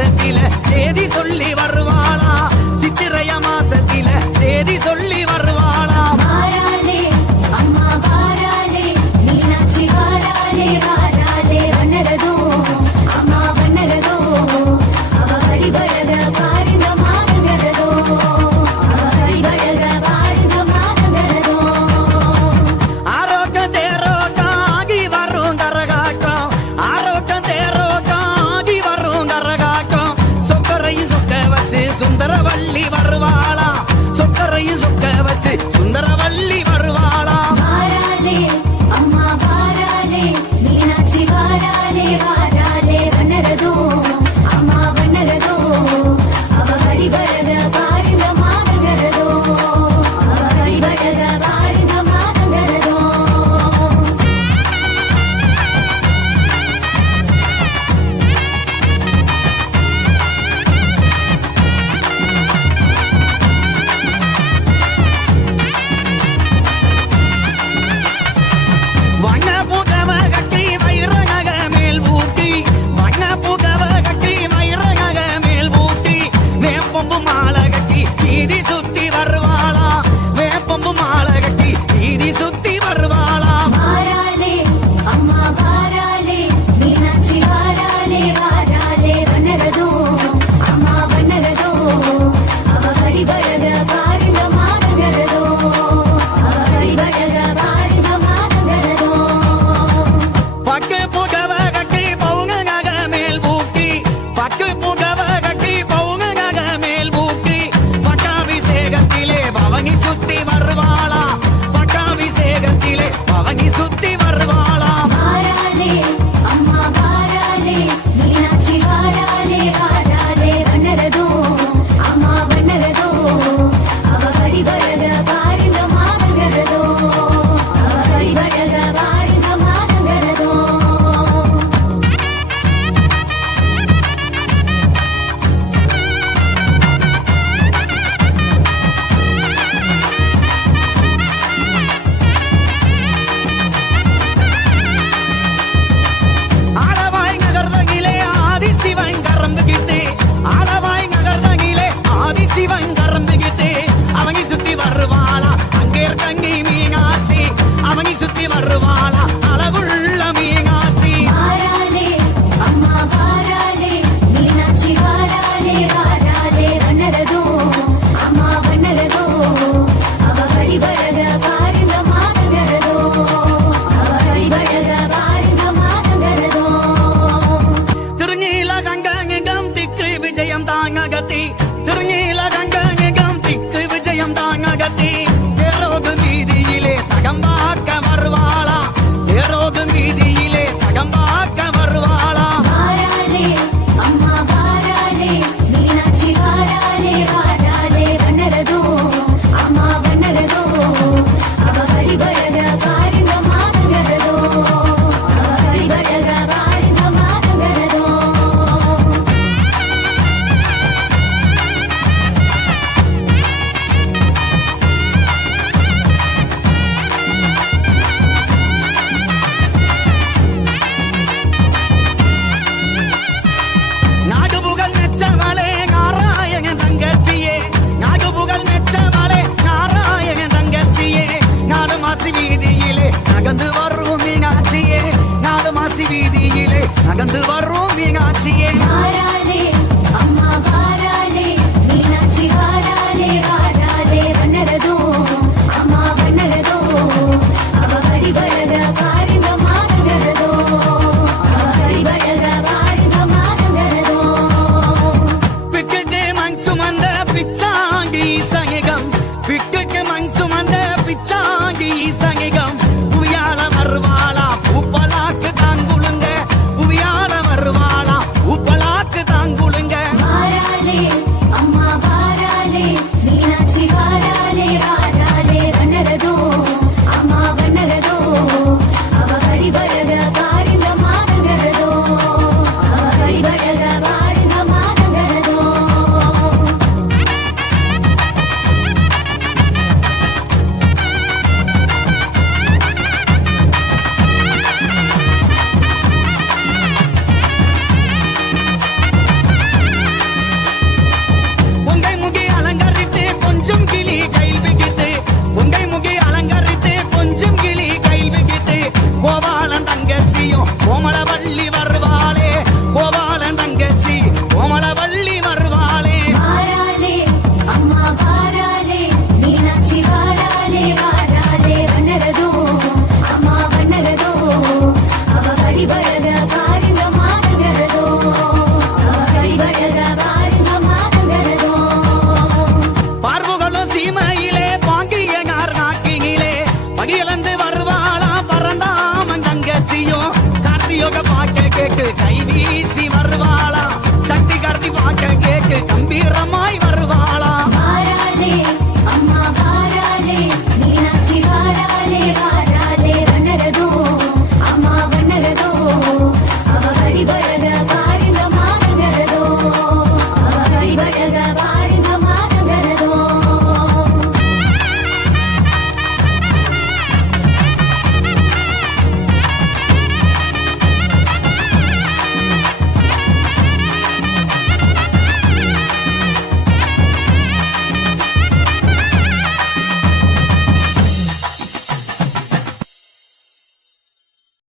மாசத்தில தேதி சொல்லி வருவானா వచ్చి సుందర கட்டி வர்ற நம்ம ஆக்கம் நகர்ந்து வரும் மீனாட்சியே. Como